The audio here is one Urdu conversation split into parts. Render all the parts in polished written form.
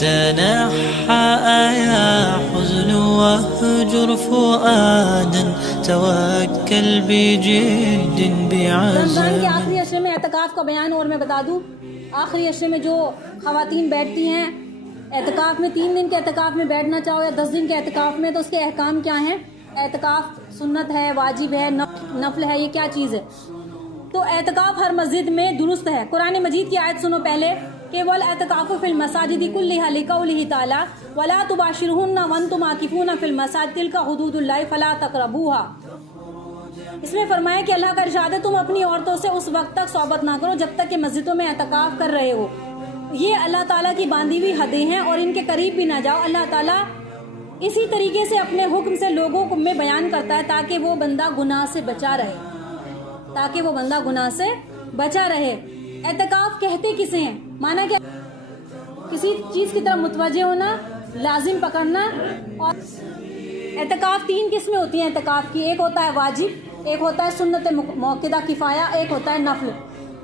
تنحى يا حزن واهجر فؤادا توكل بجد بعزم. رمضان کے آخری عشرے میں اعتکاف کا بیان اور میں بتا دوں. آخری عشرے میں جو خواتین بیٹھتی ہیں اعتکاف میں، 3 دن کے اعتکاف میں بیٹھنا چاہو یا 10 دن کے اعتکاف میں، تو اس کے احکام کیا ہیں؟ اعتکاف سنت ہے، واجب ہے، نفل ہے، یہ کیا چیز ہے؟ تو اعتکاف ہر مسجد میں درست ہے. قرآن مجید کی آیت سنو پہلے کہ وَالْاعْتِكَافُ فِي الْمَسَاجِدِ كُلِّهَا لِقَوْلِهِ تَعَالَىٰ وَلَا تُبَاشِرُوهُنَّ وَأَنْتُمْ عَاكِفُونَ فِي الْمَسَاجِدِ تِلْكَ حُدُودُ اللَّهِ فَلَا تَقْرَبُوهَا. اس میں فرمایا کہ اللہ کا ارشاد ہے تم اپنی عورتوں سے اس وقت تک صحبت نہ کرو جب تک کہ مسجدوں میں اعتکاف کر رہے ہو. یہ اللہ تعالیٰ کی باندھی ہوئی حدیں ہیں اور ان کے قریب بھی نہ جاؤ. اللہ تعالیٰ اسی طریقے سے اپنے حکم سے لوگوں میں بیان کرتا ہے تاکہ وہ بندہ گناہ سے بچا رہے. اعتکاف کہتے کسے ہیں؟ مانا کہ کسی چیز کی طرف متوجہ ہونا، لازم پکڑنا. اور اعتکاف 3 قسمیں ہوتی ہیں اعتکاف کی. ایک ہوتا ہے واجب، ایک ہوتا ہے سنت موقدہ کفایہ، ایک ہوتا ہے نفل.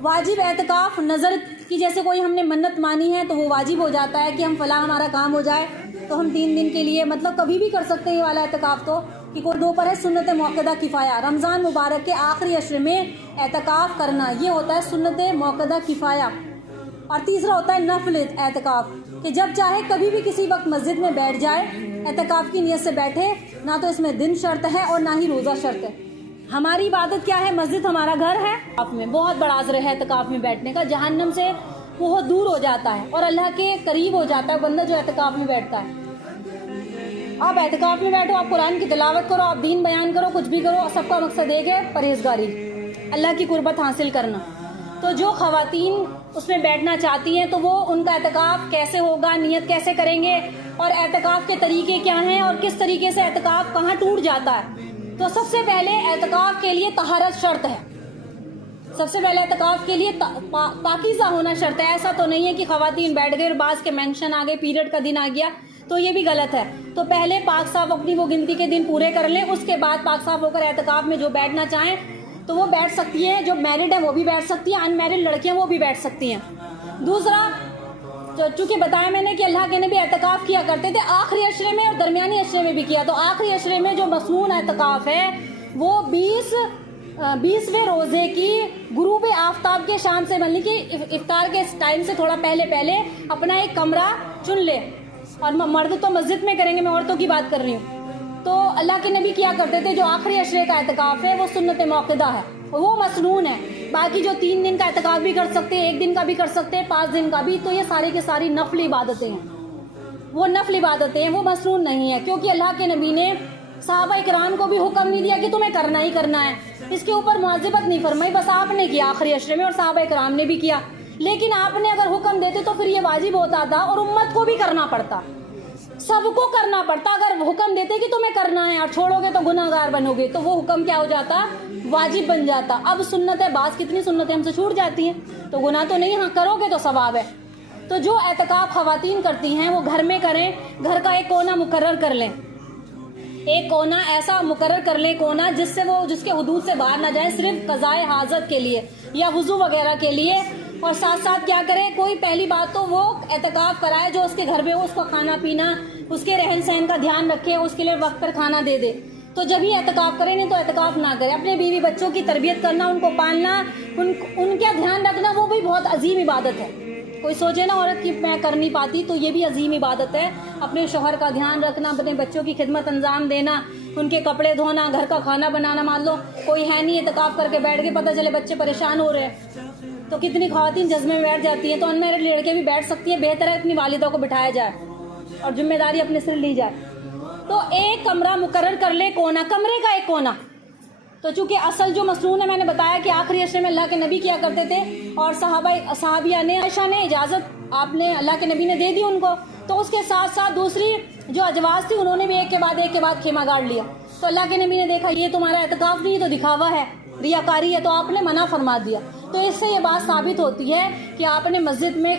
واجب اعتکاف نظر کی، جیسے کوئی ہم نے منت مانی ہے تو وہ واجب ہو جاتا ہے کہ ہم فلاں ہمارا کام ہو جائے تو ہم 3 دن کے لیے، مطلب کبھی بھی کر سکتے ہیں یہ والا اعتکاف. تو کہ کوئی 2 پر ہے سنت موقدہ کفایہ، رمضان مبارک کے آخری عشرے میں اعتکاف کرنا، یہ ہوتا ہے سنت موقدہ کفایہ. اور تیسرا ہوتا ہے نفل اعتکاف کہ جب چاہے کبھی بھی کسی وقت مسجد میں بیٹھ جائے، اعتکاف کی نیت سے بیٹھے. نہ تو اس میں دن شرط ہے اور نہ ہی روزہ شرط ہے. ہماری عبادت کیا ہے؟ مسجد ہمارا گھر ہے. آپ میں بہت بڑا اجر ہے اعتکاف میں بیٹھنے کا، جہنم سے بہت دور ہو جاتا ہے اور اللہ کے قریب ہو جاتا ہے بندہ جو اعتکاف میں بیٹھتا ہے. آپ اعتکاف میں بیٹھو، آپ قرآن کی تلاوت کرو، آپ دین بیان کرو، کچھ بھی کرو، سب کا مقصد ایک ہے، پرہیزگاری، اللہ کی قربت حاصل کرنا. تو جو خواتین اس میں بیٹھنا چاہتی ہیں تو وہ ان کا اعتکاف کیسے ہوگا، نیت کیسے کریں گے، اور اعتکاف کے طریقے کیا ہیں اور کس طریقے سے اعتکاف کہاں ٹوٹ جاتا ہے. تو سب سے پہلے اعتکاف کے لیے طہارت شرط ہے. سب سے پہلے اعتکاف کے لیے پاکیزہ ہونا شرط ہے. ایسا تو نہیں ہے کہ خواتین بیٹھ گئے اور بعض کے مینشن آ گئے، پیریڈ کا دن آ گیا تو یہ بھی غلط ہے. تو پہلے پاک صاف اپنی وہ گنتی کے دن پورے کر لیں، اس کے بعد پاک صاف ہو کر اعتکاف میں جو بیٹھنا چاہیں تو وہ بیٹھ سکتی ہیں. جو میرڈ ہیں وہ بھی بیٹھ سکتی ہیں، ان میرڈ لڑکیاں وہ بھی بیٹھ سکتی ہیں. دوسرا، چونکہ بتایا میں نے کہ اللہ کے نبی اعتکاف کیا کرتے تھے آخری عشرے میں اور درمیانی عشرے میں بھی کیا. تو آخری عشرے میں جو مسنون اعتکاف ہے وہ 20ویں روزے کی غروب آفتاب کے شام سے، مطلب کہ افطار کے ٹائم سے تھوڑا پہلے اپنا ایک کمرہ چن لے. اور مرد تو مسجد میں کریں گے، میں عورتوں کی بات کر رہی ہوں. تو اللہ کے نبی کیا کرتے تھے جو آخری عشرے کا اعتکاف ہے وہ سنت موقدہ ہے، وہ مسنون ہے. باقی جو 3 دن کا اعتکاف بھی کر سکتے ہیں، 1 دن کا بھی کر سکتے ہیں، 5 دن کا بھی، تو یہ ساری کی ساری نفل عبادتیں ہیں. وہ نفل عبادتیں ہیں، وہ مسنون نہیں ہے. کیونکہ اللہ کے نبی نے صحابہ اکرام کو بھی حکم نہیں دیا کہ تمہیں کرنا ہی کرنا ہے، اس کے اوپر معذبت نہیں فرمائی، بس آپ نے کیا آخری عشرے میں اور صحابہ اکرام نے بھی کیا. لیکن آپ نے اگر حکم دیتے تو پھر یہ واجب ہوتا تھا اور امت کو بھی کرنا پڑتا، سب کو کرنا پڑتا. اگر حکم دیتے کہ تمہیں کرنا ہے اور چھوڑو گے تو گناہ گار بنو گے تو وہ حکم کیا ہو جاتا؟ واجب بن جاتا. اب سنت ہے، بعض کتنی سنتیں ہم سے چھوٹ جاتی ہیں تو گناہ تو نہیں، ہاں کرو گے تو ثواب ہے. تو جو اعتکاف خواتین کرتی ہیں وہ گھر میں کریں، گھر کا ایک کونا مقرر کر لیں، ایک کونا ایسا مقرر کر لیں، کونا جس سے وہ جس کے حدود سے باہر نہ جائیں، صرف قضائے حاجت کے لیے یا وضو وغیرہ کے لیے. اور ساتھ ساتھ کیا کرے، کوئی پہلی بات تو وہ اعتکاف کرائے جو اس کے گھر میں ہو، اس کو کھانا پینا، اس کے رہن سہن کا دھیان رکھے، اس کے لیے وقت پر کھانا دے دے. تو جب ہی اعتکاف کرے، نہیں تو اعتکاف نہ کرے. اپنے بیوی بچوں کی تربیت کرنا، ان کو پالنا، ان کا دھیان رکھنا، وہ بھی بہت عظیم عبادت ہے. کوئی سوچے نا عورت کی میں کر نہیں پاتی، تو یہ بھی عظیم عبادت ہے. اپنے شوہر کا دھیان رکھنا، اپنے بچوں کی خدمت انجام دینا، ان کے کپڑے دھونا، گھر کا کھانا بنانا. مان لو کوئی ہے نہیں، اعتکاف کر کے بیٹھ کے پتہ چلے بچے پریشان ہو رہے ہیں تو کتنی خواتین جذبے میں بیٹھ جاتی ہیں. تو ان میرڈ لڑکے بھی بیٹھ سکتی ہیں. بہتر ہے اپنی والدہ کو بٹھایا جائے اور ذمہ داری اپنے سر لی جائے. تو ایک کمرہ مقرر کر لے، کونا، کمرے کا ایک کونا. تو چونکہ اصل جو مسنون ہے میں نے بتایا کہ آخری عشرے میں اللہ کے نبی کیا کرتے تھے اور صحابیہ نے، عائشہ نے اجازت آپ نے اللہ کے نبی نے دے دی ان کو. تو اس کے ساتھ ساتھ دوسری جو ازواج تھی انہوں نے بھی ایک کے بعد خیمہ گاڑ لیا. تو اللہ کے نبی نے دیکھا یہ تمہارا اعتکاف نہیں، تو دکھاوا ہے، ریاکاری ہے، تو آپ نے منع فرما دیا. تو اس سے یہ بات ثابت ہوتی ہے کہ آپ نے مسجد میں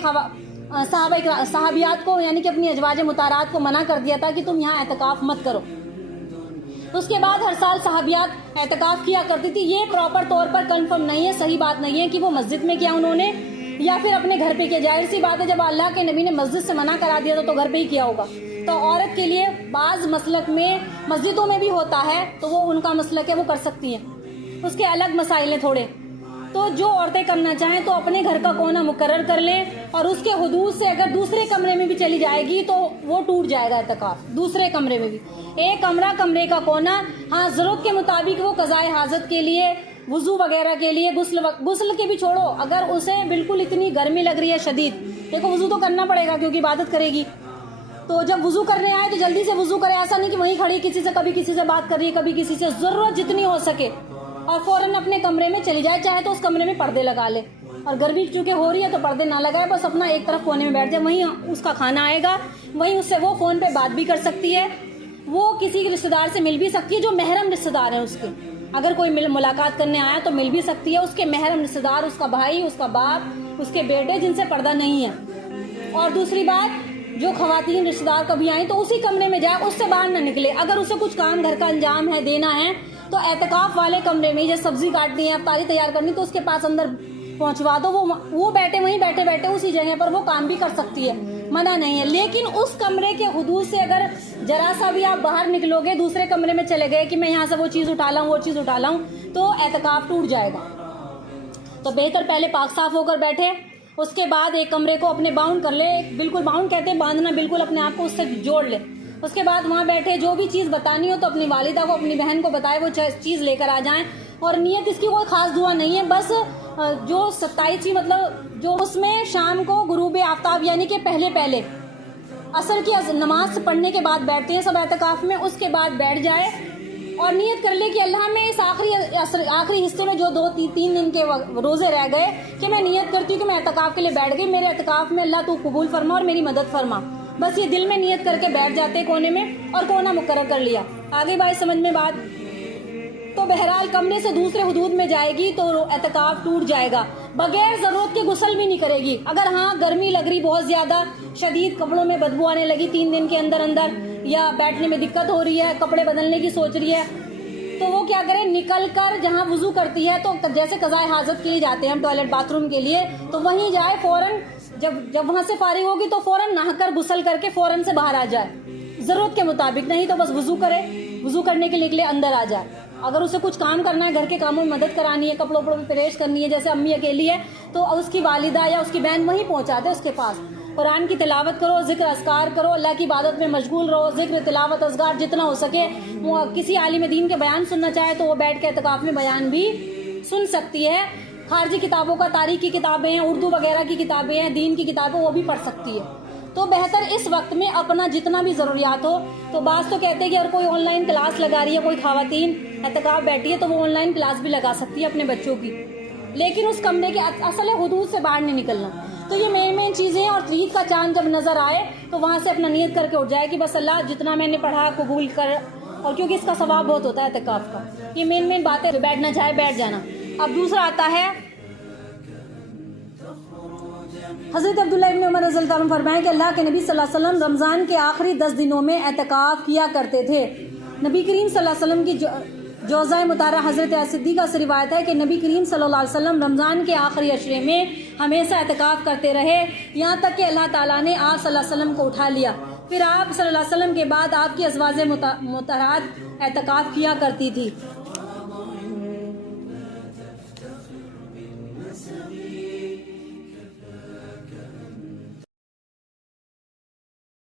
صحابیات کو یعنی کہ اپنی ازواج مطہرات کو منع کر دیا تھا کہ تم یہاں اعتکاف مت کرو. اس کے بعد ہر سال صحابیات اعتکاف کیا کرتی تھی. یہ پراپر طور پر کنفرم نہیں ہے، صحیح بات نہیں ہے کہ وہ مسجد میں کیا انہوں نے یا پھر اپنے گھر پہ کیا. ظاہر سی بات ہے جب اللہ کے نبی نے مسجد سے منع کرا دیا تو گھر پہ ہی کیا ہوگا. تو عورت کے لیے بعض مسلک میں مسجدوں میں بھی ہوتا ہے تو وہ ان کا مسلک ہے, وہ کر سکتی ہیں, اس کے الگ مسائل ہیں تھوڑے. تو جو عورتیں کرنا چاہیں تو اپنے گھر کا کونا مقرر کر لیں, اور اس کے حدود سے اگر دوسرے کمرے میں بھی چلی جائے گی تو وہ ٹوٹ جائے گا اعتکاف. دوسرے کمرے میں بھی ایک کمرہ, کمرے کا کونا, ہاں ضرورت کے مطابق وہ قضائے حاجت کے لیے, وضو وغیرہ کے لیے, غسل کے بھی چھوڑو, اگر اسے بالکل اتنی گرمی لگ رہی ہے شدید, دیکھو وضو تو کرنا پڑے گا کیونکہ عبادت کرے گی, تو جب وضو کرنے آئے تو جلدی سے وضو کرے. ایسا نہیں کہ وہیں کھڑی کسی سے کبھی کسی سے بات کر رہی ہے, کبھی کسی سے, ضرورت جتنی ہو سکے اور فوراً اپنے کمرے میں چلی جائے. چاہے تو اس کمرے میں پردے لگا لے, اور گرمی چونکہ ہو رہی ہے تو پردے نہ لگائے, بس اپنا ایک طرف کونے میں بیٹھ جائے, وہیں اس کا کھانا آئے گا, وہیں اس سے وہ فون پہ بات بھی کر سکتی ہے, وہ کسی رشتے دار سے مل بھی سکتی ہے جو محرم رشتے دار ہیں اس کے. اگر کوئی ملاقات کرنے آیا تو مل بھی سکتی ہے, اس کے محرم رشتے دار, اس کا بھائی, اس کا باپ, اس کے بیٹے جن سے پردہ نہیں ہے. اور دوسری بات, جو خواتین رشتے دار کبھی آئیں تو اسی کمرے میں جائے, اس سے باہر نہ نکلے. اگر اسے کچھ کام گھر کا انجام ہے, دینا ہے, تو اعتکاف والے کمرے میں جیسے سبزی کاٹنی ہے, افطاری تیار کرنی, تو اس کے پاس اندر پہنچوا دو, وہ بیٹھے وہیں بیٹھے بیٹھے اسی جگہ پر وہ کام بھی کر سکتی ہے, منع نہیں ہے. لیکن اس کمرے کے حدود سے اگر ذرا سا بھی آپ باہر نکلو گے, دوسرے کمرے میں چلے گئے کہ میں یہاں سے وہ چیز اٹھا لاؤں, وہ چیز اٹھا لاؤں, تو اعتکاف ٹوٹ جائے گا. تو بہتر پہلے پاک صاف ہو کر بیٹھے, اس کے بعد ایک کمرے کو اپنے باؤنڈ کر لے, بالکل باؤنڈ کہتے ہیں باندھنا, بالکل اپنے آپ کو اس سے جوڑ لے. اس کے بعد وہاں بیٹھے, جو بھی چیز بتانی ہو تو اپنی والدہ کو, اپنی بہن کو بتائے, وہ چیز لے کر آ جائیں. اور نیت اس کی کوئی خاص دعا نہیں ہے, بس جو 27 مطلب جو اس میں شام کو غروب آفتاب یعنی کہ پہلے عصر کی نماز پڑھنے کے بعد بیٹھتے ہیں سب اعتکاف میں, اس کے بعد بیٹھ جائے اور نیت کر لے کہ اللہ میں اس آخری حصے میں جو 2-3 دن کے روزے رہ گئے, کہ میں نیت کرتی ہوں کہ میں اعتکاف کے لیے بیٹھ گئی, میرے اعتکاف میں اللہ تو قبول فرما اور میری مدد فرما. بس یہ دل میں نیت کر کے بیٹھ جاتے کونے میں, اور کونا مقرر کر لیا. آگے بھائی سمجھ میں بات. تو بہرحال کمرے سے دوسرے حدود میں جائے گی تو اعتکاف ٹوٹ جائے گا, بغیر ضرورت کے غسل بھی نہیں کرے گی. اگر ہاں گرمی لگ رہی بہت زیادہ شدید, کپڑوں میں بدبو آنے لگی 3 دن کے اندر, یا بیٹھنے میں دقت ہو رہی ہے, کپڑے بدلنے کی سوچ رہی ہے, تو وہ کیا کرے, نکل کر جہاں وضو کرتی ہے, تو جیسے قضائے حاجت کے لیے جاتے ہیں ہم ٹوائلٹ باتھ روم کے لیے, تو وہیں جائے فوراً, جب وہاں سے فارغ ہوگی تو فوراً نہا کر غسل کر کے فوراً سے باہر آ جائے ضرورت کے مطابق. نہیں تو بس وضو کرے, وضو کرنے کے لیے اندر آ جائے. اگر اسے کچھ کام کرنا ہے, گھر کے کاموں میں مدد کرانی ہے, کپڑوں میں پریش کرنی ہے, جیسے امی اکیلی ہے تو اس کی والدہ یا اس کی بہن وہیں پہنچا دے اس کے پاس. قرآن کی تلاوت کرو, ذکر اذکار کرو, اللہ کی عبادت میں مشغول رہو, ذکر تلاوت اذکار جتنا ہو سکے. کسی عالم دین کے بیان سننا چاہے تو وہ بیٹھ کے اعتکاف میں بیان بھی سن سکتی ہے. خارجی کتابوں کا, تاریخ کی کتابیں ہیں, اردو وغیرہ کی کتابیں ہیں, دین کی کتابیں, وہ بھی پڑھ سکتی ہے. تو بہتر اس وقت میں اپنا جتنا بھی ضروریات ہو. تو بعض تو کہتے ہیں کہ اگر کوئی آن لائن کلاس لگا رہی ہے, کوئی خواتین اعتکاف بیٹھی ہے, تو وہ آن لائن کلاس بھی لگا سکتی ہے اپنے بچوں کی, لیکن اس کمرے کے اصل حدود سے باہر نہیں نکلنا. تو یہ مین چیزیں ہیں. اور عید کا چاند جب نظر آئے تو وہاں سے اپنا نیت کر کے اٹھ جائے کہ بس اللہ جتنا میں نے پڑھا قبول کر, اور کیونکہ اس کا ثواب بہت ہوتا ہے اعتکاف کا. یہ مین باتیں, بیٹھنا چاہے بیٹھ جانا. اب دوسرا آتا ہے حضرت عبداللہ ابن عمر رضی اللہ عنہ فرمائے کہ اللہ کے نبی صلی اللہ علیہ وسلم رمضان کے آخری 10 دنوں میں اعتکاف کیا کرتے تھے. نبی کریم صلی اللہ علیہ وسلم کی جوزہ مطالعہ حضرت صدیقہ سے روایت ہے کہ نبی کریم صلی اللہ علیہ وسلم رمضان کے آخری عشرے میں ہمیشہ اعتکاف کرتے رہے, یہاں تک کہ اللہ تعالیٰ نے آپ صلی اللہ علیہ وسلم کو اٹھا لیا. پھر آپ صلی اللہ علیہ وسلم کے بعد آپ کی ازواج مطہرات اعتکاف کیا کرتی تھی.